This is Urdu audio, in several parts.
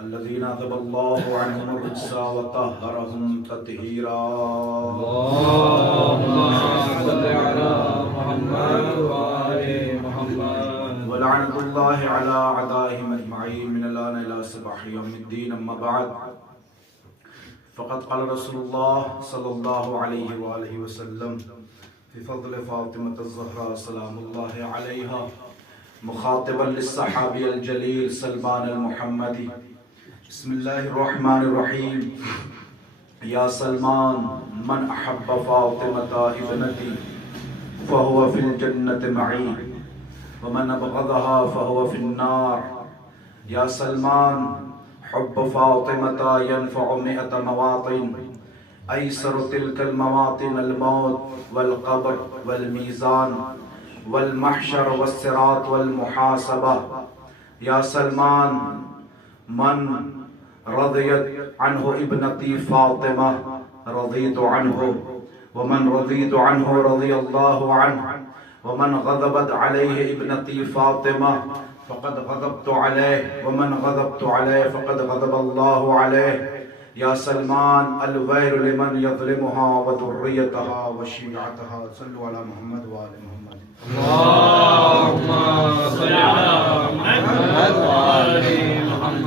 الذين أذهب الله عنهم الرجس وطهرهم تطهيرا. اللهم صل على محمد وآل محمد. ولعنة الله على أعدائهم أجمعين من الآن إلى صباح يوم الدين. أما بعد فقد قال رسول الله صلى الله عليه وآله وسلم في فضل فاطمة الزهراء سلام الله عليها مخاطبا للصحابي الجليل سلمان المحمدي: بسم الله الرحمن الرحيم. يا سلمان من أحب فاطمة ابنتي فهو في الجنة معي ومن أبغضها فهو في النار. يا سلمان حب فاطمة ينفع 100 مواطن، أيسر تلك المواطن الموت والقبر والميزان والمحشر والصراط والمحاسبة. يا سلمان من رضيت عنه ابنتي فاطمة رضيت عنه، ومن رضيت عنه رضي الله عنه، ومن غضبت عليه ابنتي فاطمة فقد غضبت عليه، ومن غضبت عليه فقد غضب الله عليه. يا سلمان الويل لمن يظلمها وذريتها وشيعتها. صلوا على محمد وآل محمد. اللهم صل على محمد وآل محمد.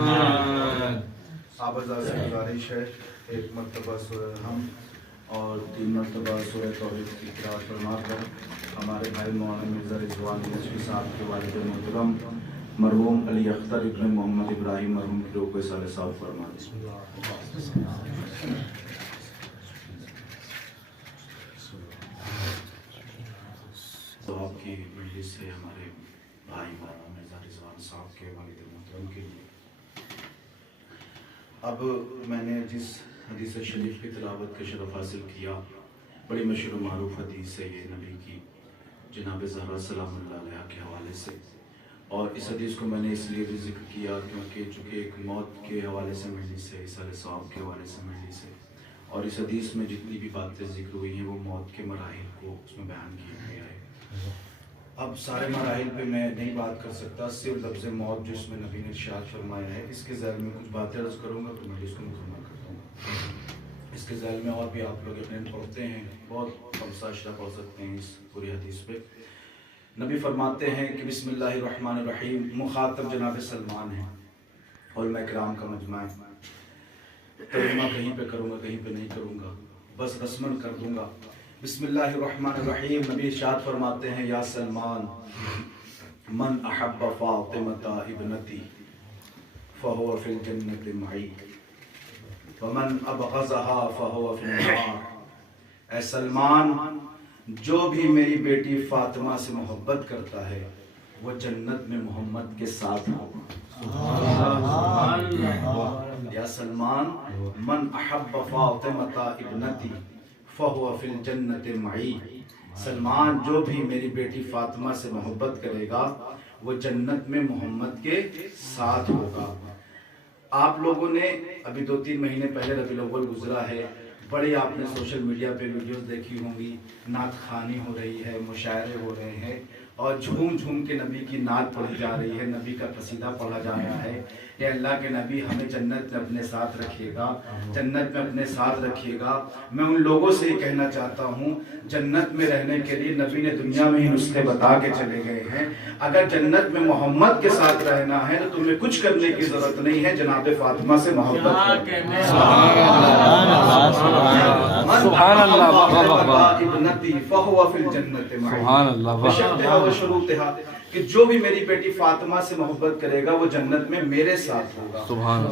صحابہ سے گزارش ہے ایک مرتبہ سورہ ہم اور 3 مرتبہ سورہ توحید کی قرأت فرما کر ہمارے بھائی مولانا مرزا رضوان نجفی صاحب کے والد محترم مرحوم علی اختر ابن محمد ابراہیم مرحوم کی روح کو سال صاحب فرما دیں. آپ کی مجلس سے ہمارے بھائی مولانا مرزا رضوان صاحب کے والد محترم کے لیے اب میں نے جس حدیث شریف کی تلاوت کا شرف حاصل کیا، بڑی مشہور و معروف حدیث ہے یہ نبی کی جناب زہرا سلام اللہ علیہ کے حوالے سے، اور اس حدیث کو میں نے اس لیے بھی ذکر کیا کیونکہ چونکہ ایک موت کے حوالے سے مجلس ہے، اصالِ ثواب کے حوالے سے مجلس ہے، اور اس حدیث میں جتنی بھی باتیں ذکر ہوئی ہیں وہ موت کے مراحل کو اس میں بیان کیا گیا ہے. اب سارے مراحل پہ میں نہیں بات کر سکتا، صرف لفظ موت جو اس میں نبی نے ارشاد فرمایا ہے اس کے ذیل میں کچھ باتیں عرض کروں گا تو میں اس کو مکمل کرتا ہوں. اس کے ذیل میں اور بھی آپ لوگ یقیناً پڑھتے ہیں، بہت کم سا اشرا پڑھ سکتے ہیں اس پوری حدیث پہ. نبی فرماتے ہیں کہ بسم اللہ الرحمن الرحیم. مخاطب جناب سلمان ہیں، علماء کرام کا مجمع ہے. ترجمہ کہیں پہ کروں گا کہیں پہ نہیں کروں گا، بس رسمن کر دوں گا. بسم اللہ الرحمن الرحیم. نبی ارشاد فرماتے ہیں: یا سلمان من احب فاطمۃ ابنتی فہو فی الجنۃ معی ومن ابغضها فہو فی النار. اے سلمان جو بھی میری بیٹی فاطمہ سے محبت کرتا ہے وہ جنت میں محمد کے ساتھ ہوگا. یا سلمان من احب فاطمۃ ابنتی فہو فی الجنۃ معی. سلمان جو بھی میری بیٹی فاطمہ سے محبت کرے گا وہ جنت میں محمد کے ساتھ ہوگا. آپ لوگوں نے ابھی 2-3 مہینے پہلے ربیع الاول گزرا ہے، بڑے آپ نے سوشل میڈیا پہ ویڈیوز دیکھی ہوں گی، نعت خوانی ہو رہی ہے، مشاعرے ہو رہے ہیں اور جھوم جھوم کے نبی کی نعت پڑھی جا رہی ہے، نبی کا قصیدہ پڑھا جا رہا ہے کہ اللہ کے نبی ہمیں جنت میں اپنے ساتھ رکھیے گا، جنت میں اپنے ساتھ رکھیے گا. میں ان لوگوں سے یہ کہنا چاہتا ہوں جنت میں رہنے کے لیے نبی نے دنیا میں ہی نسخے بتا کے چلے گئے ہیں. اگر جنت میں محمد کے ساتھ رہنا ہے تو تمہیں کچھ کرنے کی ضرورت نہیں ہے، جناب فاطمہ سے محبت کرو. سبحان اللہ ابنتی فہو فی الجنۃ معی بشرطہا وشروطہا. کہ جو بھی میری بیٹی فاطمہ سے محبت کرے گا وہ جنت میں میرے ساتھ ہوگا.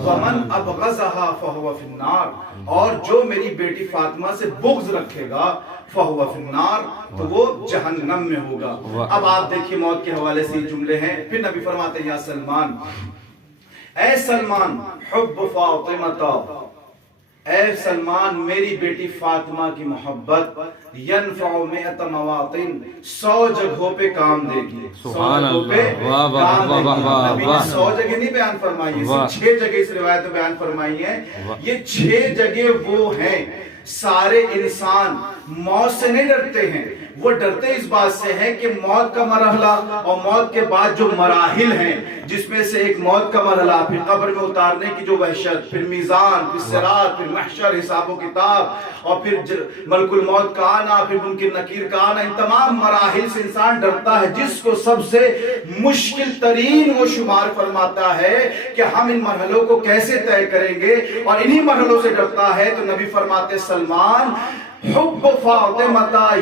ومن ابغضها فهو فی النار. اور جو میری بیٹی فاطمہ سے بغض رکھے گا فهو فی النار تو وہ جہنم میں ہوگا. اب آپ دیکھیے موت کے حوالے سے یہ جملے ہیں. پھر نبی فرماتے ہیں: یا سلمان اے سلمان حب فاطمہ، اے سلمان میری بیٹی فاطمہ کی محبت ینفع 100 مواطن، 100 جگہوں پہ کام دے گی. 100 جگہوں پہ کام دے گی. نبی نے 100 جگہ نہیں بیان فرمائی ہے، 6 جگہ اس روایت میں بیان فرمائی ہے. یہ 6 جگہ وہ ہیں سارے انسان موت سے نہیں ڈرتے ہیں، وہ ڈرتے اس بات سے ہیں کہ موت کا مرحلہ اور موت کے بعد جو مراحل ہیں، جس میں سے ایک موت کا مرحلہ، پھر قبر میں اتارنے کی جو وحشت، پھر میزان، پھر صراط، پھر محشر، حساب و کتاب، اور پھر ملک الموت کا آنا، پھر منکر نکیر کا آنا، ان تمام مراحل سے انسان ڈرتا ہے، جس کو سب سے مشکل ترین وہ شمار فرماتا ہے کہ ہم ان مرحلوں کو کیسے طے کریں گے، اور انہی مرحلوں سے ڈرتا ہے۔ تو نبی فرماتے سلمان حب فاطمہ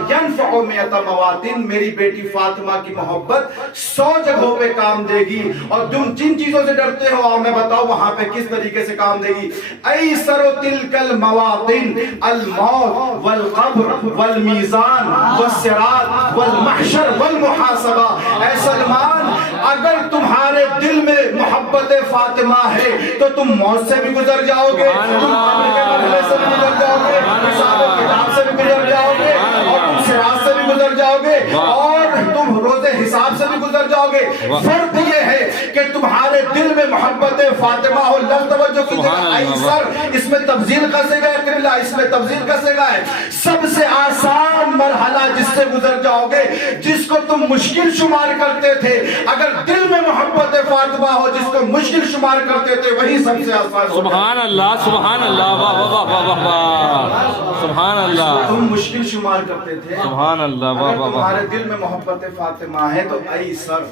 ینفع مئۃ مواطن، میری بیٹی فاطمہ کی محبت 100 جگہوں پہ کام دے گی، اور تم جن چیزوں سے ڈرتے ہو اور میں بتاؤ وہاں پہ کس طریقے سے کام دے گی۔ ایسر تلک المواطن الموت والقبر والمیزان والصراط والمحشر والمحاسبہ۔ اے سلمان، اگر تمہارے دل میں محبت فاطمہ ہے تو تم موت سے بھی گزر جاؤ گے، تم قبر کے مرحلے سے بھی گزر جاؤ گے، حساب و کتاب سے بھی گزر جاؤ گے، اور تم صراط سے بھی گزر جاؤ گے، اور تم روز حساب سے بھی گزر جاؤ گے۔ فرق یہ ہے کہ تمہارے دل میں محبت فاطمہ ہو۔ لفظ توجہ کیجیے، ایسر اس میں تفضیل کا صیغہ ہے، قبلہ اس میں تفضیل کا صیغہ ہے۔ سب سے آسان مرحلہ جس سے گزر جاؤ گے، جس کو تم مشکل شمار کرتے تھے، اگر دل میں محبت فاطمہ ہو جس کو مشکل شمار کرتے تھے، وہی سب سے آسان۔ سبحان اللہ، سبحان اللہ، واہ واہ واہ واہ واہ، سبحان اللہ، تم مشکل شمار کرتے تھے، سبحان اللہ، واہ اگر واہ واہ، تمہارے دل میں محبت فاطمہ ہے تو ایسر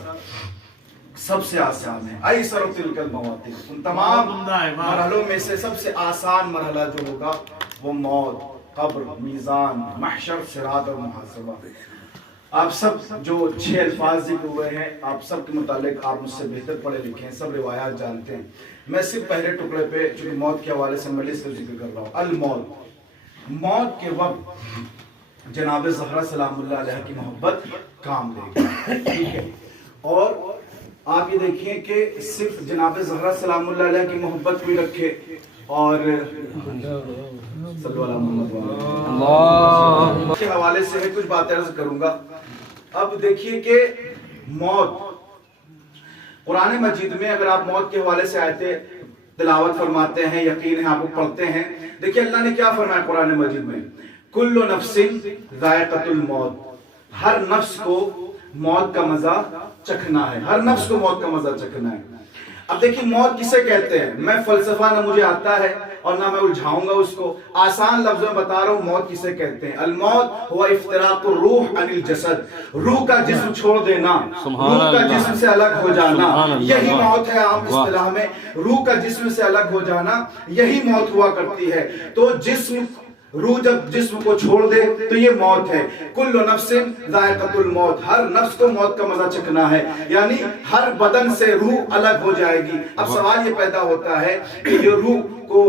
سب سے آسان ہے۔ ایسر تلک المواطن، ان تمام مرحلوں میں سے سب سے آسان مرحلہ جو ہوگا وہ موت، قبر، میزان، محشر، صراط اور محاسبہ۔ آپ سب جو 6 الفاظ ذکر ہوئے ہیں، آپ سب کے متعلق آپ مجھ سے بہتر پڑھے لکھے ہیں، سب روایات جانتے ہیں۔ میں صرف پہلے ٹکڑے پہ چونکہ موت کے حوالے سے مجلس سے ذکر کر رہا ہوں۔ الموت، موت کے وقت جناب زہرا سلام اللہ علیہ کی محبت کام لے گی، ٹھیک ہے۔ اور آپ یہ دیکھیں کہ صرف جناب زہرا سلام اللہ علیہ کی محبت کوئی رکھے، اور صلی اللہ علیہ کے حوالے سے میں کچھ باتیں عرض کروں گا۔ اب دیکھیے کہ موت قرآن مجید میں، اگر آپ موت کے حوالے سے آیتیں تلاوت فرماتے ہیں، یقین ہے آپ کو پڑھتے ہیں، دیکھیے اللہ نے کیا فرمایا قرآن مجید میں، کل نفس ذائقۃ الموت، ہر نفس کو موت کا مزہ چکھنا ہے، ہر نفس کو موت کا مزہ چکھنا ہے۔ اب دیکھیے موت کسے کہتے ہیں، میں فلسفہ نہ مجھے آتا ہے اور نہ میں الجھاؤں گا اس کو، آسان لفظوں میں بتا رہا ہوں موت کسے کہتے ہیں۔ الموت ہوا افتراق الروح عن الجسد، روح کا جسم چھوڑ دینا، روح کا جسم سے الگ ہو جانا، یہی موت ہے عام اصطلاح میں، روح کا جسم سے الگ ہو جانا یہی موت ہوا کرتی ہے۔ تو جسم، روح جب جسم کو چھوڑ دے تو یہ موت ہے۔ کل نفس ذائقۃ الموت، ہر نفس کو موت کا مزہ چکھنا ہے، یعنی ہر بدن سے روح الگ ہو جائے گی۔ اب سوال یہ پیدا ہوتا ہے کہ یہ روح کو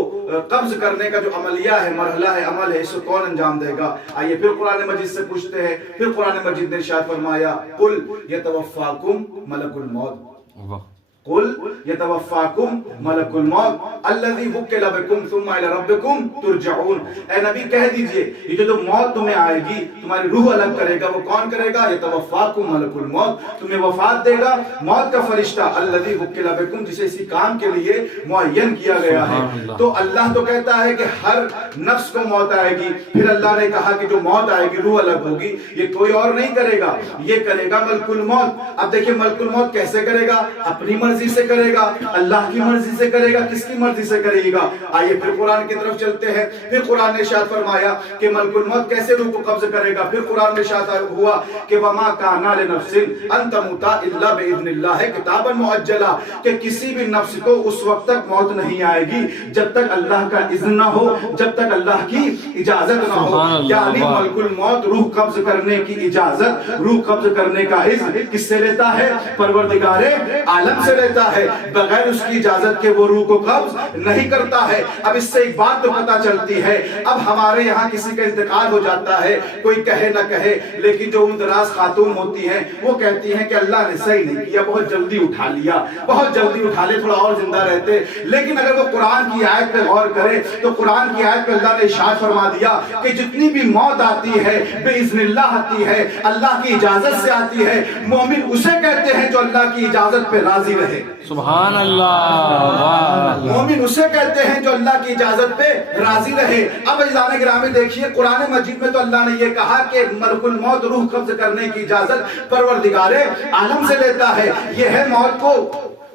قبض کرنے کا جو عملیہ ہے، مرحلہ ہے، عمل ہے، اس کو کون انجام دے گا؟ آئیے پھر قرآن مجید سے پوچھتے ہیں، پھر قرآن مجید نے ارشاد فرمایا، قل یتوفاکم ملک الموت، قل یتوفاکم ملک الموت الذی وکل بکم ثم الی ربکم ترجعون۔ اے نبی کہہ دیجئے یہ جو موت تمہیں آئے گی، تمہاری روح الگ کرے گا، وہ کون کرے گا؟ یتوفاکم ملک الموت، تمہیں وفات دے گا موت کا فرشتہ، الذی وکل بکم، جسے اسی کام کے لیے معین کیا گیا ہے۔ تو اللہ تو کہتا ہے کہ ہر نفس کو موت آئے گی، پھر اللہ نے کہا کہ جو موت آئے گی، روح الگ ہوگی، یہ کوئی اور نہیں کرے گا، یہ کرے گا ملک الموت۔ اب دیکھیں ملک الموت کیسے کرے گا؟ اپنی مرضی سے کرے گا، اللہ کی مرضی سے کرے گا، کس کی مرضی سے کرے گا؟ آئیے پھر قرآن کی طرف چلتے ہیں، پھر قرآن نے ارشاد فرمایا کہ ملک الموت کیسے روح کو قبض کرے گا۔ پھر قرآن میں ارشاد ہوا کہ وما کان لنفس ان تموت الا باذن اللہ کتابا مؤجلا، کہ کسی بھی نفس کو اس وقت تک موت نہیں آئے گی جب تک اللہ کا اذن نہ ہو، جب تک اللہ کی اجازت نہ ہو۔ یعنی ملک الموت روح قبض کرنے کی اجازت، روح قبض کرنے کا اذن کس سے لیتا ہے؟ پروردگار عالم سے لیتا ہے، بغیر اس کی اجازت کے وہ روح کو قبض نہیں کرتا ہے۔ اب اس سے ایک بات تو پتہ چلتی ہے، اب ہمارے یہاں کسی کا انتقال ہو جاتا ہے، کوئی کہے نہ کہے، لیکن جو دراز خاتون ہوتی ہیں وہ کہتی ہیں کہ اللہ نے صحیح نہیں کیا، بہت جلدی اٹھا لیا، بہت جلدی اٹھا لے، تھوڑا اور زندہ رہتے۔ لیکن اگر وہ قرآن کی آیت پہ غور کرے تو قرآن کی آیت پہ اللہ نے ارشاد فرما دیا کہ جتنی بھی موت آتی ہے باذن اللہ آتی ہے، اللہ کی اجازت سے آتی ہے۔ مومن اسے کہتے ہیں جو اللہ کی اجازت پہ راضی رہے۔ رہے. سبحان اللہ. واہ. مومن اسے کہتے ہیں جو اللہ کی اجازت پہ راضی رہے. اب عزیزان گرامی دیکھیے قرآن مجید میں تو اللہ نے یہ کہا کہ ملک الموت روح قبض کرنے کی اجازت پروردگار عالم سے لیتا ہے. یہ ہے موت کو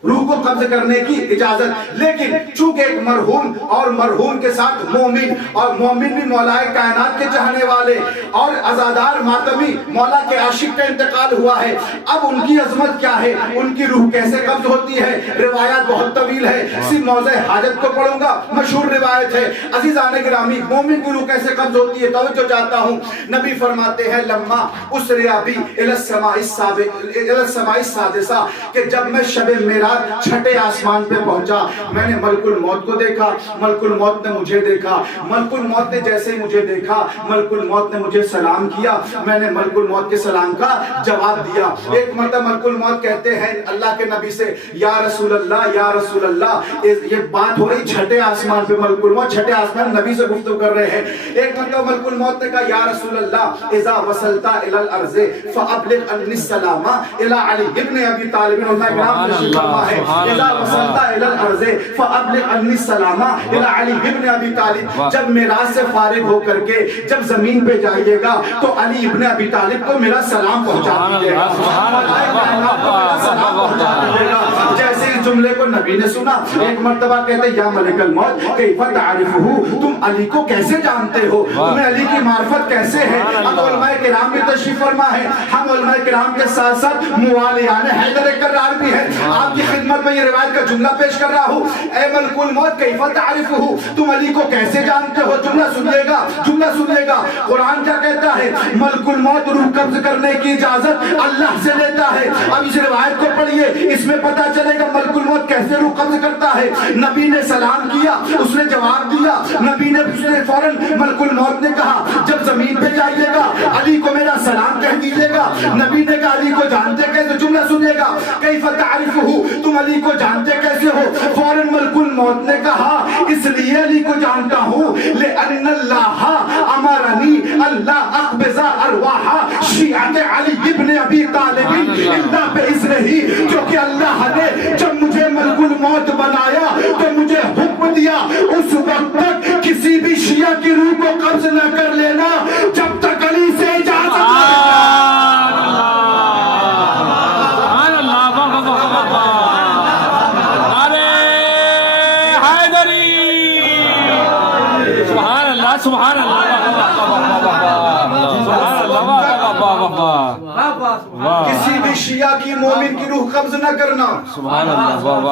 روح کو قبض کرنے کی اجازت. لیکن چونکہ ایک مرحوم اور مرحوم کے ساتھ مومن اور مومن بھی مولا کائنات کے چاہنے والے اور عزادار ماتمی مولا کے عاشق کا انتقال ہوا ہے. اب ان کی عظمت کیا ہے, ان کی روح کیسے قبض ہوتی ہے, روایات بہت طویل ہے. صرف موضع حاجت کو پڑھوں گا, مشہور روایت ہے. عزیزان گرامی مومن کی روح کیسے قبض ہوتی ہے, توجہ چاہتا ہوں. نبی فرماتے ہیں لما اسریا بی الی السماء السادسہ, کہ جب میں شب معراج چھٹے آسمان پہ پہنچا میں نے ملک الموت کو دیکھا. ملک الموت نے مجھے دیکھا. ملک الموت نے جیسے ہی مجھے دیکھا ملک الموت نے مجھے سلام کیا. میں نے ملک الموت کے سلام کا جواب دیا. ایک مرتبہ ملک الموت کہتے ہیں اللہ کے نبی سے یا رسول اللہ یا رسول اللہ. یہ بات ہو رہی چھٹے آسمان پہ, ملک الموت چھٹے آسمان نبی سے گفتگو کر رہے ہیں. ایک مرتبہ ملک الموت نے کہا یا رسول اللہ اذا وصلت الى الارض فابلغ عني السلام الى علی ابن ابی طالب. اذا وصلت الى الارض فابلغ عني السلام الى علی ابن ابی طالب. جب معراج سے فارغ ہو کر کے جب زمین پہ جائیے گا تو علی ابن ابی طالب کو میرا سلام پہنچا دیجیے گا. جیسے اس جملے کو نبی نے سنا ایک مرتبہ کہتے یا ملک الموت کیف تعرفہ, تم علی کو کیسے جانتے ہو, تمہیں علی کی معرفت کیسے ہے. اب علماء کرام بھی تشریف فرما ہے. ہم علماء کرام کے ساتھ ساتھ موالیان حیدر کرار بھی ہے. آپ کی خدمت میں یہ روایت کا جملہ پیش کر رہا ہوں. اے ملک الموت کیف تعرفہ, تم علی کو کیسے جانتے ہو. جملہ سنیے گا, جملہ سنیے گا. قرآن کیا کہتا ہے, ملک الموت روح قبض کرنے کی اجازت اللہ سے لیتا ہے. اب اس روایت کو پڑھیے, اس میں پتا چلے گا ملک الموت کیسے روح قبض کرتا ہے. نبی نے سلام کیا, اس نے جواب دیا. نبی نے فوراً ملک الموت نے کہا جب زمین پہ جائیے گا علی کو میرا سلام کہہ دیجیے گا. نبی نے کہا علی کو جانتے کیسے, جملہ سنیے گا کیف تعرفہ, تم علی کو جانتے کیسے ہو. فوراً ملک الموت نے کہا اس لیے علی کو جانتا ہوں لأن اللہ امرنی اللہ اقبض ارواح شیعت علی ابن ابی طالب الا باذنہ, کیونکہ اللہ نے جب مجھے ملک الموت بنایا تو مجھے حکم دیا اس وقت تک کسی بھی شیعہ کی روح کو قبض نہ کر لینا جب تک علی سے اجازت سبحان اللہ. کسی بھی شیعہ کی مومن کی روح قبض نہ کرنا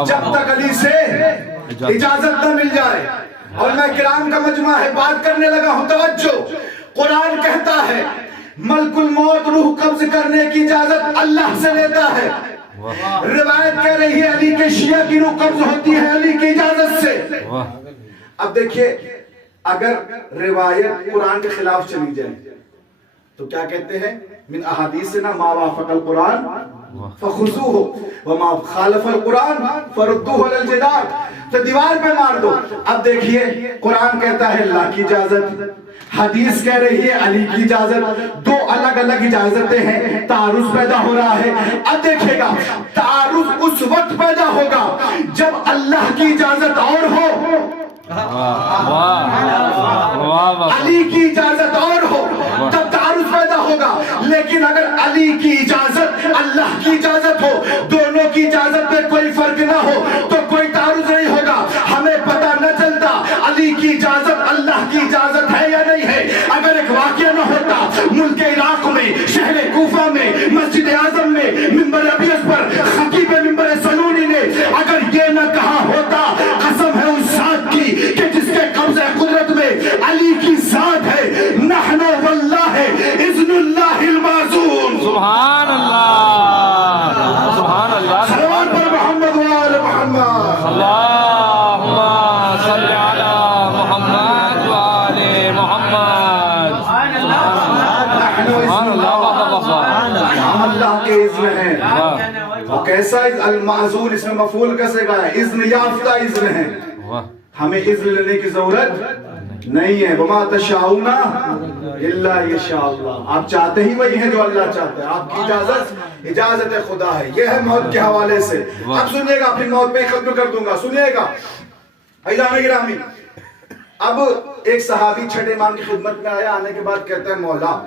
جب تک علی سے اجازت نہ مل جائے. اور میں کرام کا مجمع ہے, بات کرنے لگا ہوں, توجہ. قرآن کہتا ہے ملک الموت روح قبض کرنے کی اجازت اللہ سے لیتا ہے. روایت کہہ رہی ہے علی کے شیعہ کی روح قبض ہوتی ہے علی کی اجازت سے. اب دیکھیے اگر روایت قرآن کے خلاف چلی جائے تو کیا کہتے ہیں من احادیثنا ما وافق القرآن فخذوه وما خالف القرآن فردوه علی الجدار, تو دیوار پہ مار دو. اب دیکھیے قرآن کہتا ہے اللہ کی اجازت, حدیث کہہ رہی ہے علی کی اجازت, دو الگ الگ اجازتیں ہیں. تعارض پیدا ہو رہا ہے. اب دیکھیے گا تعارض اس وقت پیدا ہوگا جب اللہ کی اجازت اور ہو, علی کی اجازت اور ہو, تب تعارض پیدا ہوگا. لیکن اگر علی کی اجازت اللہ کی اجازت ہو, دونوں کی اجازت میں کوئی فرق نہ ہو تو کوئی تعارض نہیں ہوگا. ہمیں پتہ نہ چلتا علی کی اجازت اللہ کی اجازت ہے یا نہیں ہے. اگر ایک واقعہ نہ ہوتا ملک عراق میں شہر کوفہ میں مسجد اعظم میں منبر ابیض پر خطیب منبر سلونی نے اگر یہ نہ کہا ہوتا قسم ہے اس ذات کی کہ جس کے قبضہ قدرت میں علی کی ذات ہے, نحن واللہ اذن اللہ المعزون. سبحان اللہ, سبحان اللہ. صلوات پر محمد و آل محمد. اللہم صلی علی محمد و آل محمد. سبحان اللہ. ہم اللہ کے اذن ہیں. وہ کیسا المعزون, اس میں مفعول کیسے گا ہے, اذن یافتہ اذن ہے. ہمیں اذن لینے کی ضرورت نہیں ہے. وما تشاؤون الا یشاء اللہ، آپ چاہتے ہی وہی ہیں جو اللہ چاہتا ہے، آپ کی اجازت خدا ہے. یہ ہے موت کے حوالے سے. اب سنیے گا، پھر موت پہ ختم کر دوں گا، سنیے گا عزیزان گرامی. اب ایک صحابی چھٹے امام کی خدمت میں آیا، آنے کے بعد کہتا ہے مولا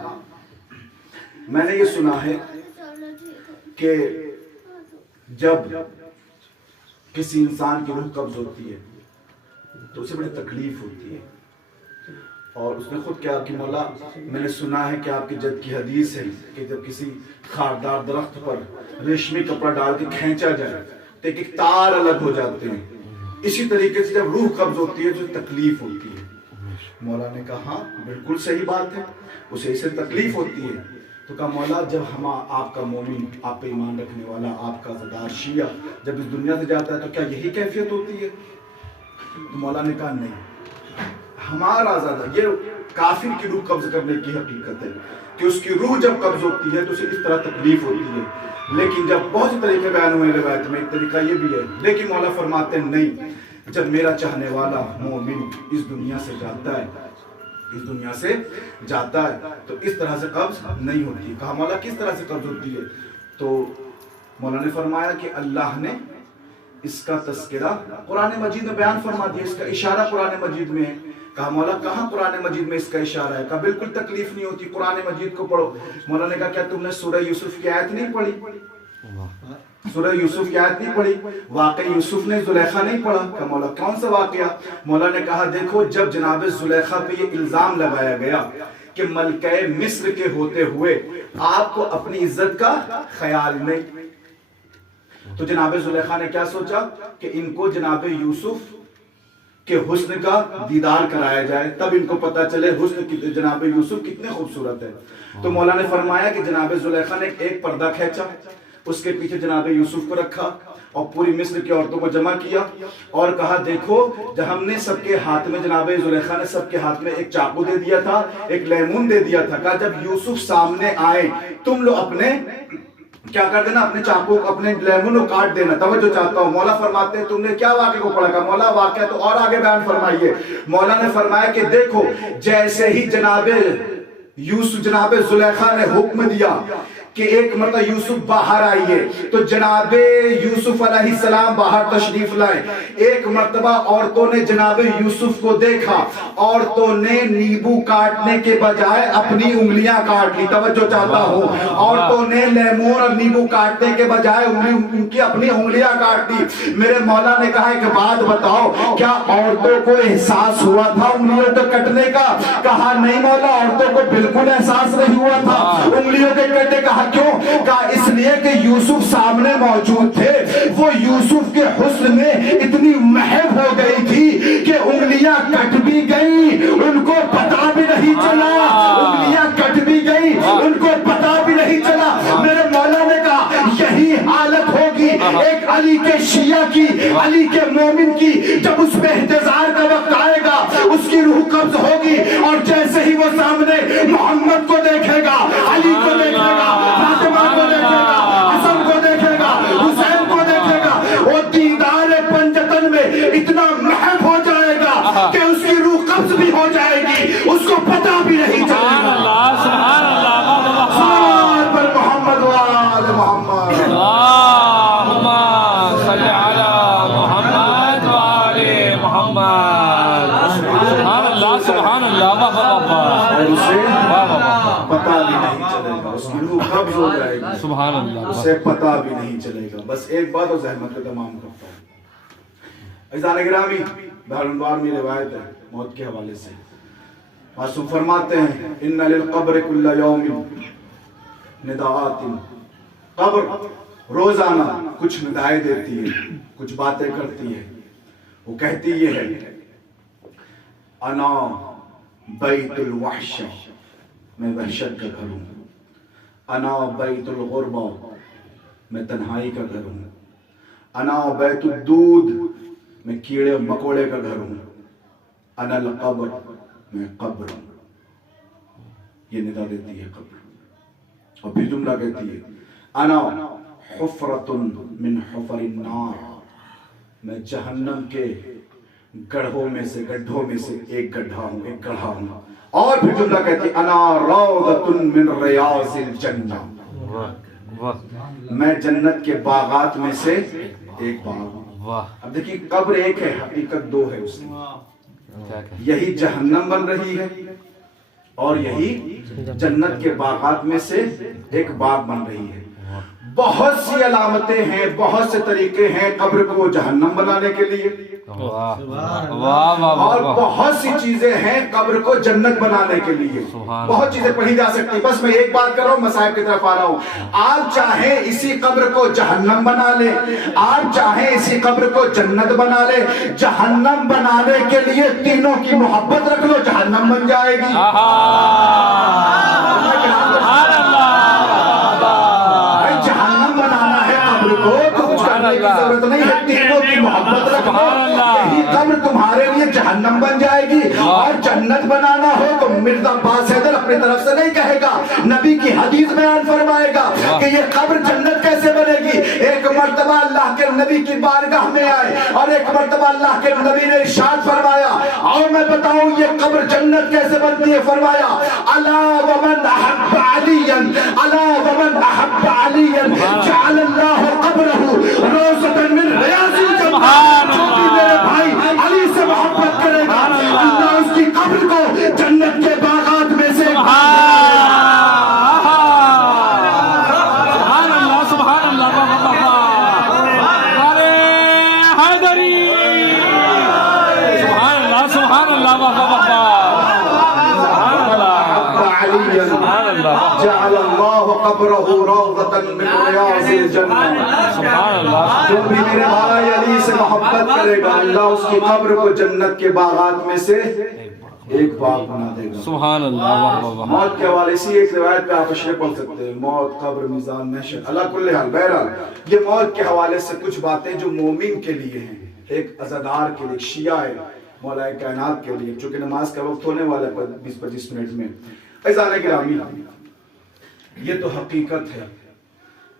میں نے یہ سنا ہے کہ جب کسی انسان کی روح قبض ہوتی ہے تو اسے بڑی تکلیف ہوتی ہے، اور اس نے خود کہا کہ مولا میں نے سنا ہے کہ آپ کی جد کی حدیث ہے کہ جب کسی خاردار درخت پر ریشمی کپڑا ڈال کے کھینچا جائے تو ایک تار الگ ہو جاتے ہیں، اسی طریقے سے جب روح قبض ہوتی ہے تو تکلیف ہوتی ہے. مولا نے کہا ہاں بالکل صحیح بات ہے، اسے اسے تکلیف ہوتی ہے. تو کہا مولا جب ہم آپ کا مومن، آپ پہ ایمان رکھنے والا، آپ کا زدار شیعہ جب اس دنیا سے جاتا ہے تو کیا یہی کیفیت ہوتی ہے؟ تو مولا نے کہا نہیں، ہمارا زیادہ یہ کافر کی روح قبض کرنے کی حقیقت ہے کہ اس کی روح جب قبض ہوتی ہے تو اسے اس طرح تکلیف ہوتی ہے. لیکن جب بہت سے طریقے بیان ہوئے روایت میں، ایک طریقہ یہ بھی ہے، لیکن مولا فرماتے ہیں نہیں، جب میرا چاہنے والا مومن اس دنیا سے جاتا ہے، اس دنیا سے جاتا ہے تو اس طرح سے قبض نہیں ہوتی. کہا مولا کس طرح سے قبض ہوتی ہے؟ تو مولا نے فرمایا کہ اللہ نے اس کا تذکرہ قرآن مجید میں بیان فرما دیا، اس کا اشارہ قرآن مجید میں ہے. کہا مولا کہاں قرآن مجید میں اس کا اشارہ ہے؟ کہا بالکل تکلیف نہیں ہوتی، قرآن مجید کو پڑھو. مولا نے کہا کیا تم نے سورہ یوسف کی آیت نہیں پڑھی؟ سورہ یوسف کی آیت نہیں پڑھی؟ واقعی یوسف نے زلیخا نہیں پڑھا؟ کہا مولا کون سا واقعہ؟ مولا نے کہا دیکھو جب جناب زلیخا پہ یہ الزام لگایا گیا کہ ملکہ مصر کے ہوتے ہوئے آپ کو اپنی عزت کا خیال نہیں، تو جناب زلیخا نے کیا سوچا کہ ان کو جناب یوسف کہ حسن کا دیدار کرایا جائے، تب ان کو پتا چلے حسن جناب یوسف کتنے خوبصورت ہے. تو مولا نے فرمایا کہ جناب زلیخا نے ایک پردہ کھینچا، اس کے پیچھے جناب یوسف کو رکھا اور پوری مصر کی عورتوں کو جمع کیا اور کہا دیکھو جب ہم نے سب کے ہاتھ میں، جناب زلیخا نے سب کے ہاتھ میں ایک چاقو دے دیا تھا، ایک لیمون دے دیا تھا، کہا جب یوسف سامنے آئے تم لوگ اپنے کیا کر دینا، اپنے چاقو کو، اپنے لیمون کو کاٹ دینا. توجہ چاہتا ہوں، مولا فرماتے ہیں تم نے کیا واقعے کو پڑھا؟ کہا مولا واقعہ تو اور آگے بیان فرمائیے. مولا نے فرمایا کہ دیکھو جیسے ہی جناب یوسف، جناب زلیخا نے حکم دیا کہ ایک مرتبہ یوسف باہر آئیے تو جناب یوسف علیہ السلام باہر تشریف لائے. ایک مرتبہ عورتوں نے جناب یوسف کو دیکھا، عورتوں نے نیبو کاٹنے کے بجائے اپنی انگلیاں کاٹ لی. توجہ چاہتا ہوں، عورتوں نے لیمون اور نیبو کاٹنے کے بجائے ان کی اپنی انگلیاں کاٹ دی. میرے مولا نے کہا ایک بات بتاؤ، کیا عورتوں کو احساس ہوا تھا انگلیوں کے کٹنے کا؟ کہا نہیں مولا، عورتوں کو بالکل احساس نہیں ہوا تھا انگلیوں کے کٹنے کا. کیوں؟ کہا اس لیے کہ یوسف سامنے موجود تھے، وہ یوسف کے حسن میں اتنی محب ہو گئی تھی کہ انگلیاں کٹ بھی گئی ان کو پتا بھی نہیں چلا، انگلیاں کٹ بھی گئی ان کو پتا بھی نہیں چلا. میرے مولا نے کہا یہی حالت ہوگی ایک علی کے شیعہ کی، علی کے مومن کی، جب اس پہ احتضار کا وقت آئے گا اس کی روح قبض ہوگی اور جیسے ہی وہ سامنے محمد کو دیکھے گا، علی کو دیکھے گا، فاطمہ کو دیکھے گا، حسن کو دیکھے گا، حسین کو دیکھے گا، وہ دیدار پنجتن میں اتنا محب ہو جائے گا کہ اس کی روح قبض بھی ہو جائے گی، اس کو پتا بھی نہیں چلے گا. سبحان اللہ، سبحان پر محمد و آل محمد. اللہم صلی علی محمد و آل محمد. سبحان اللہ، سبحان اللہ، اور اسے پتا بھی نہیں چلے گا، اس کی روح قبض ہو جائے گی، سبحان اللہ، اسے پتا بھی نہیں چلے گا. بس ایک بات اور زحمت کا تمام کرتا ہوں. عزیزان گرامی، بہرالانوار میں روایت ہے موت کے حوالے سے. معصوم فرماتے ہیں ان للقبر کل یوم نداءات، قبر روزانہ کچھ ندائیں دیتی ہے، کچھ باتیں کرتی ہے. وہ کہتی یہ ہے انا بیت الوحش، میں وحشت کا گھر ہوں. انا بیت الغربہ، میں تنہائی کا گھر ہوں. انا بیت الدود، میں کیڑے مکوڑے کا گھر ہوں. انا القبر، میں قبر ہوں. یہ ندا دیتی ہے قبر. اور پھر جملہ کہتی ہے انا حفرۃ من حفر النار، میں جہنم کے گڑھوں میں سے گڈھوں میں سے ایک گڈھا ہوں، ایک گڑھا ہوں. اور پھر جملہ کہتی ہے انا روضۃ من ریاض الجنہ، میں جنت کے باغات میں سے ایک باغ ہوں. اب دیکھیے قبر ایک ہے، حقیقت دو ہے اس میں. یہی جہنم بن رہی ہے اور یہی جنت کے باغات میں سے ایک باغ بن رہی ہے. بہت سی علامتیں ہیں، بہت سے طریقے ہیں قبر کو جہنم بنانے کے لیے، اور بہت سی چیزیں ہیں قبر کو جنت بنانے کے لیے. بہت چیزیں پڑھی جا سکتی ہیں. بس میں ایک بات کر رہا ہوں، مصائب کی طرف آ رہا ہوں. آپ چاہیں اسی قبر کو جہنم بنا لیں، آپ چاہیں اسی قبر کو جنت بنا لیں. جہنم بنانے کے لیے تینوں کی محبت رکھ لو، جہنم بن جائے گی. ضرورت نہیں ہے، تینوں کی محبت رکھو، یہی قبر تمہارے لیے جہنم بن جائے گی. اور جنت بنانا ہو تو مرزا عباس حیدر اپنی طرف سے نہیں کہے گا، نبی کی حدیث بیان فرمائے گا کہ یہ قبر جنت کیسے بنے گی. ایک مرتبہ اللہ کے نبی کی بارگاہ میں آئے اور ایک مرتبہ اللہ کے نبی نے ارشاد فرمایا اور میں بتاؤں یہ قبر جنت کیسے بنتی ہے. فرمایا الا ومن احب علیا، الا ومن احب علیا جعل اللہ قبرہ روضۃ من ریاض الجنہ. جو بھی میرے بھائی علی سے محبت کرے گا اللہ اس کی قبر کو جنت کے باغات میں سے جعل اللہ قبرہ روضۃ من ریاض الجنہ. جو بھی میرے بھائی علی سے محبت کرے گا اللہ اس کی قبر کو جنت کے باغات میں سے ایک باغ بنا دے گا. سبحان اللہ. موت کے حوالے سے ایک روایت پہ آپ اشرے پڑھ سکتے ہیں، موت، قبر، میزان، محشر. اللہ کل حال بہرحال یہ موت کے حوالے سے کچھ باتیں جو مومن کے لیے ہیں، ایک عزادار کے لیے، ایک شیعہ ہے مولا کائنات کے لیے، چونکہ نماز کا وقت ہونے والا ہے 20-25 منٹ میں. عزیزان گرامی، یہ تو حقیقت ہے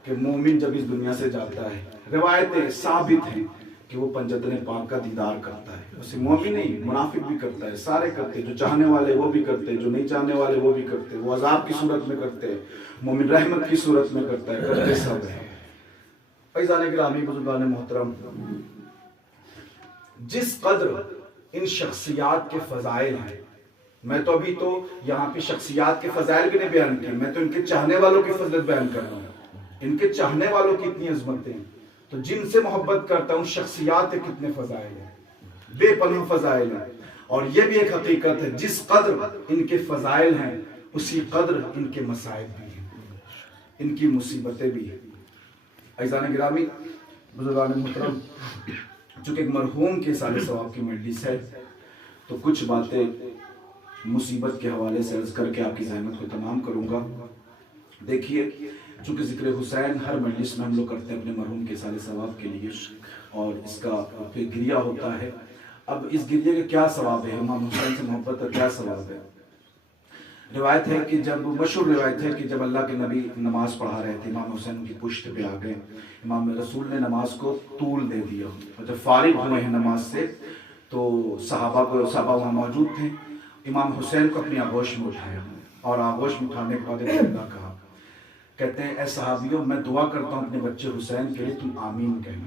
کہ مومن جب اس دنیا سے جاتا ہے روایتیں ثابت ہیں کہ وہ پنجتن پاک کا دیدار کرتا ہے. اسے مومن نہیں، منافق بھی کرتا ہے، سارے کرتے ہیں. جو چاہنے والے وہ بھی کرتے ہیں، جو نہیں چاہنے والے وہ بھی کرتے ہیں. وہ عذاب کی صورت میں کرتے ہیں، مومن رحمت کی صورت میں کرتا ہے، کرتے سب ہیں. عزیزان گرامی، بزرگان محترم، جس قدر ان شخصیات کے فضائل ہیں، میں تو ابھی تو یہاں پہ شخصیات کے فضائل بھی نہیں بیان کیے، میں تو ان کے چاہنے والوں کی فضیلت بیان کر رہا ہوں. ان کے چاہنے والوں کی اتنی عظمتیں، تو جن سے محبت کرتا ہوں شخصیات کے کتنے فضائل ہیں، بے پناہ فضائل ہیں. اور یہ بھی ایک حقیقت ہے جس قدر ان کے فضائل ہیں اسی قدر ان کے مصائب بھی ہیں، ان کی مصیبتیں بھی ہیں. عزیزان گرامی، بزرگان محترم، چونکہ ایک مرحوم کے سال ثواب کی مجلس ہے تو کچھ باتیں مصیبت کے حوالے سے عرض کر کے آپ کی زحمت کو تمام کروں گا. دیکھیے، چونکہ ذکر حسین ہر مجلس میں ہم لوگ کرتے ہیں اپنے مرحوم کے سال ثواب کے لیے، اور اس کا پھر گریہ ہوتا ہے. اب اس گریہ کا کیا ثواب ہے، امام حسین سے محبت کا کیا ثواب ہے؟ روایت ہے کہ جب مشہور روایت ہے کہ جب اللہ کے نبی نماز پڑھا رہے تھے، امام حسین کی پشت پہ آ گئے، امام رسول نے نماز کو طول دے دیا، اور جب فارغ ہوئے ہیں نماز سے تو صحابہ وہاں موجود تھے. امام حسین کو اپنی آغوش میں اٹھایا اور آغوش میں اٹھانے کے بعد اللہ کہا، کہتے ہیں اے صحابیوں میں دعا کرتا ہوں اپنے بچے حسین کے لیے، تم آمین کہنا.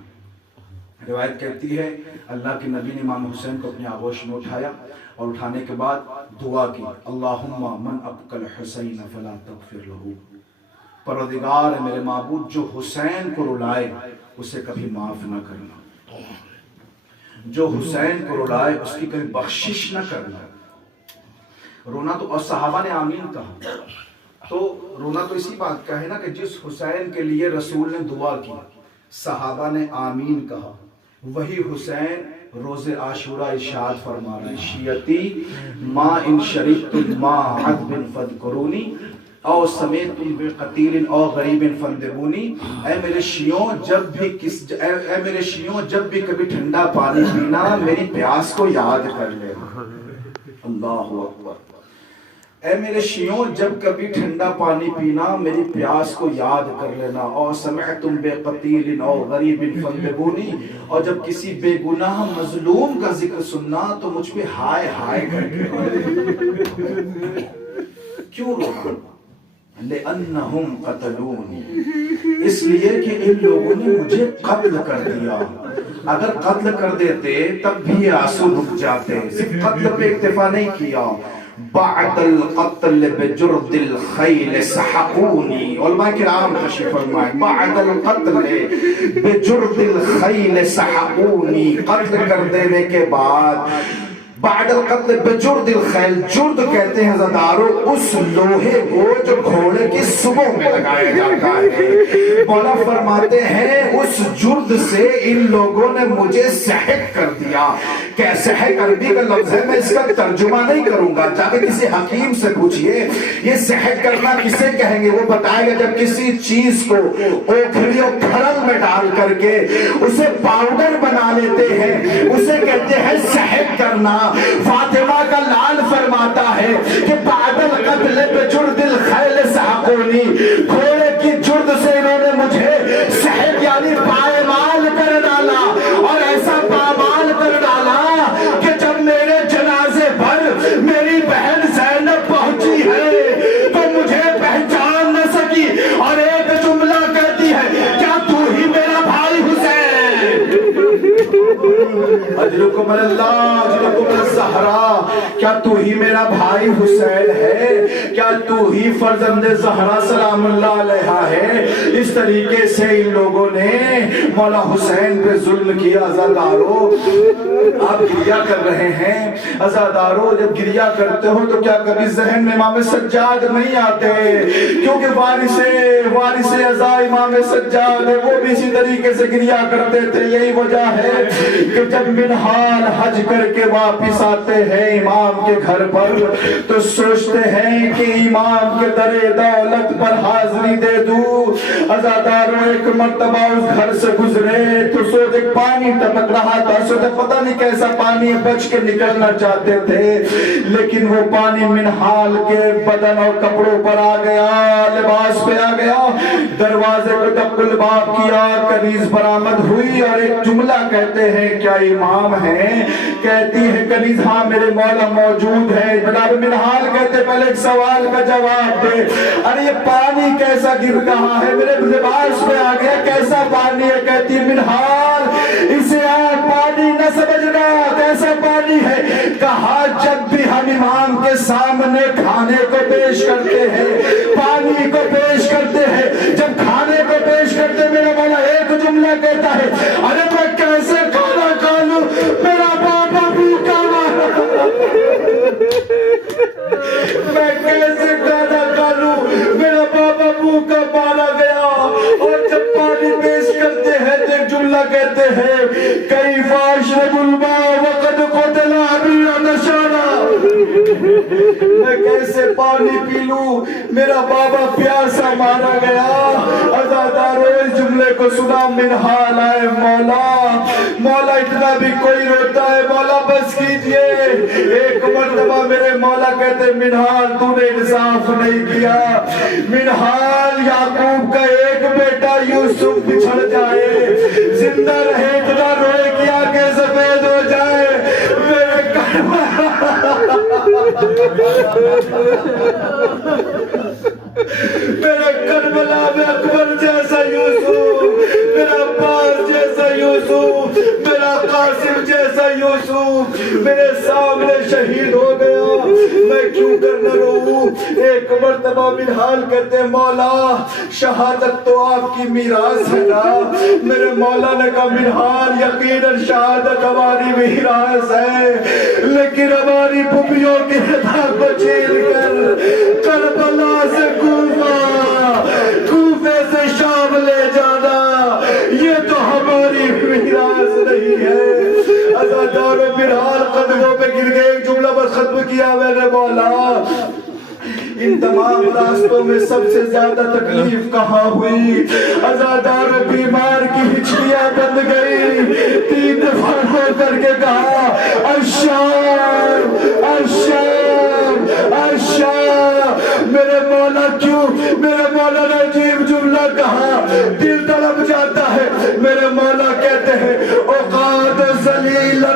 روایت کہتی ہے اللہ کے نبی نے امام حسین کو اپنے آغوش میں اٹھایا اور اٹھانے کے بعد دعا کی، اللہم من ابقل حسین فلا تغفر لہو. پروردگار میرے معبود جو حسین کو رلائے اسے کبھی معاف نہ کرنا، جو حسین کو رلائے اس کی کبھی بخشش نہ کرنا. رونا تو، اور صحابہ نے آمین کہا، تو رونا تو اسی بات کا ہے نا کہ جس حسین کے لیے رسول نے دعا کی، صحابہ نے آمین کہا، وہی حسین روز عاشورہ ارشاد فرما رہے ہیں، شیعتی ما ان شریکتم ما عدب فذکرونی او سمیتم بقتیل او غریب فندبونی. اے میرے شیعوں جب بھی کبھی ٹھنڈا پانی پینا میری پیاس کو یاد کر لے. اللہ اکبر. اے میرے شیعوں جب کبھی ٹھنڈا پانی پینا میری پیاس کو یاد کر لینا. اور سمعتم بے قتیل او غریب فانتبونی، اور جب کسی بے گناہ مظلوم کا ذکر سننا تو مجھ پہ ہائے ہائے کر کے. کیوں رونا؟ لِأَنَّهُمْ قَتَلُونِ، اس لیے کہ ان لوگوں نے مجھے قتل کر دیا. اگر قتل کر دیتے تب بھی آنسو رک جاتے. صرف قتل پہ اکتفا نہیں کیا، بعد القتل بجرد الخیل سحقونی. علماء کرام تشریف فرمائے، بعد القتل بجرد الخیل سحقونی، قتل کر دینے کے بعد بعد القتل بجرد الخیل، جرد کہتے ہیں زدارو اس لوہے کو جو گھوڑے کی صبح میں لگایا جاتا ہے. مولا فرماتے ہیں اس جرد سے ان لوگوں نے مجھے سحق کر دیا. کہ سحق عربی کا لفظ ہے، میں اس کا ترجمہ نہیں کروں گا، جا کے کسی حکیم سے پوچھئے یہ سحق کرنا کسے کہیں گے. وہ بتائے گا جب کسی چیز کو اوکھلی اور کھرل میں ڈال کر کے اسے پاؤڈر بنا لیتے ہیں، اسے کہتے ہیں سحق کرنا. فاطمہ کا لال فرماتا ہے کہ بعد القتل بجرد الخیل سحقونی، گھوڑے کی جرد سے انہوں نے مجھے سحق یعنی پائمال کر ڈالا. اور ایسا پامال کر ڈالا کہ جب میرے جنازے پر میری بہن زینب پہنچی ہے تو مجھے پہچان نہ سکی اور ایک جملہ کہتی ہے، کیا تو ہی میرا بھائی حسین؟ اجلکم اللہ اجلکم الزہرا، کیا تو ہی میرا بھائی حسین ہے؟ کیا تو ہی فرزند زہرا سلام اللہ علیہا ہے؟ اس طریقے سے ان لوگوں نے مولا حسین پہ ظلم کیا. عزادارو آپ گریہ کر رہے ہیں، عزادارو جب گریہ کرتے ہو تو کیا کبھی ذہن میں امام سجاد نہیں آتے؟ کیونکہ وارث عزا امام سجاد ہے، وہ بھی اسی طریقے سے گریہ کرتے تھے. یہی وجہ ہے کہ جب منہال حج کر کے واپس آتے ہیں امام کے گھر پر تو سوچتے ہیں کہ امام کے در دولت پر حاضری دے دوں. عزاداروں ایک مرتبہ اس گھر سے گزرے تو سوچے پانی ٹپک رہا تھا، سوچے پتہ نہیں کیسا پانی، بچ کے نکلنا چاہتے تھے لیکن وہ پانی منہال کے بدن اور کپڑوں پر آ گیا، لباس پہ آ گیا. دروازے کو ٹپ الباب کیا، کنیز برآمد ہوئی اور ایک جملہ کہتے ہیں، کیا امام ہیں؟ کہتی ہے کنیز ہاں میرے مولا موجود ہے. جناب منہال کہتے پہلے ایک سوال کا جواب دے، ارے یہ پانی کیسا گر رہا ہے، میرے لباس پہ آ گیا، کیسا پانی ہے؟ کہتی منہال اسے آپ پانی نہ سمجھنا، کیسا پانی ہے؟ کہا جب بھی ہم امام کے سامنے کھانے کو پیش کرتے ہیں، پانی کو پیش کرتے ہیں، جب کھانے کو پیش کرتے میرا مولا ایک جملہ کہتا ہے، ارے میں کیسے کھانا کھا لوں، میرا بابا بھوکا مارا، میں کیسے کھانا کھا لوں، میرا بابا بھوکا مارا گیا. اور جب پانی پیش کرتے ہیں تو ایک جملہ کہتے ہیں، کیف اشرب الماء وقد قتل ابی نشانا، میں کیسے پانی پی لوں، میرا بابا پیاسا مارا گیا. عزادارو اس جملے کو سنا منہال آئے، مولا اتنا بھی کوئی روتا ہے، مولا بس کیجئے. ایک مرتبہ میرے مولا کہتے منہال تو نے انصاف نہیں کیا، منہال یعقوب کا ایک بیٹا یوسف بچھڑ جائے، زندہ رہے اتنا روئے کیا کہ سفید ہو جائے. میرے کربلا میں اکبر جیسا یوسف، میرا عباس جیسا یوسف، میرا قاسم جیسا یوسف میرے سامنے شہید ہو گیا، میں کیوں کر نہ روؤں. ایک مرتبہ منہال کہتے مولا شہادت تو آپ کی میراث ہے نا. میرے مولا نے کہا منہال یقیناً شہادت ہماری میراث ہے، لیکن ہماری پھپھیوں کی رضا کو چھین کر کربلا سے کوفے سے شام لے جانا یہ تو ہماری میراث نہیں ہے. عزادارو منہال قدموں پہ گر گئے. ایک جملہ بس ختم کیا میں نے، مولا ان تمام راستوں میں سب سے زیادہ تکلیف کہاں ہوئی؟ عزادارو بیمار کی ہچکیاں بند گئی، 3 دفعہ ہو کر کے کہا الشام الشام الشام میرے مولا کیوں؟ میرے مولا نے عجیب جملہ کہا، دل تڑپ جاتا ہے. میرے مولا کہتے ہیں اقعد ذلیلا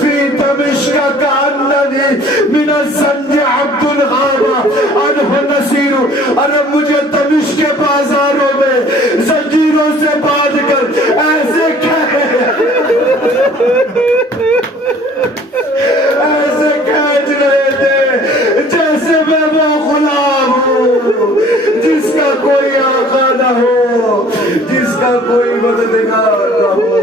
فی دمشق کأننی من الزنج عبد الغابہ عنہ نصیر. ارے مجھے دمشق کے بازاروں میں زنجیروں سے باندھ کر ایسے کھینچ رہے تھے جیسے میں وہ غلام ہوں جس کا کوئی آقا نہ ہو، جس کا کوئی مددگار نہ ہو.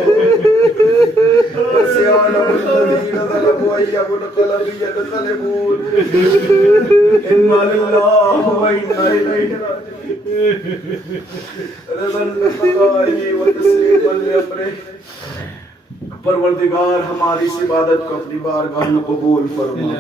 فسيعلم الذين ظلموا أي منقلب ينقلبون. إنا لله وإنا إليه راجعون. رضا لقضائه وتسليما لأمره. پروردگار ہماری اس عبادت کو اپنی بارگاہ میں قبول فرما.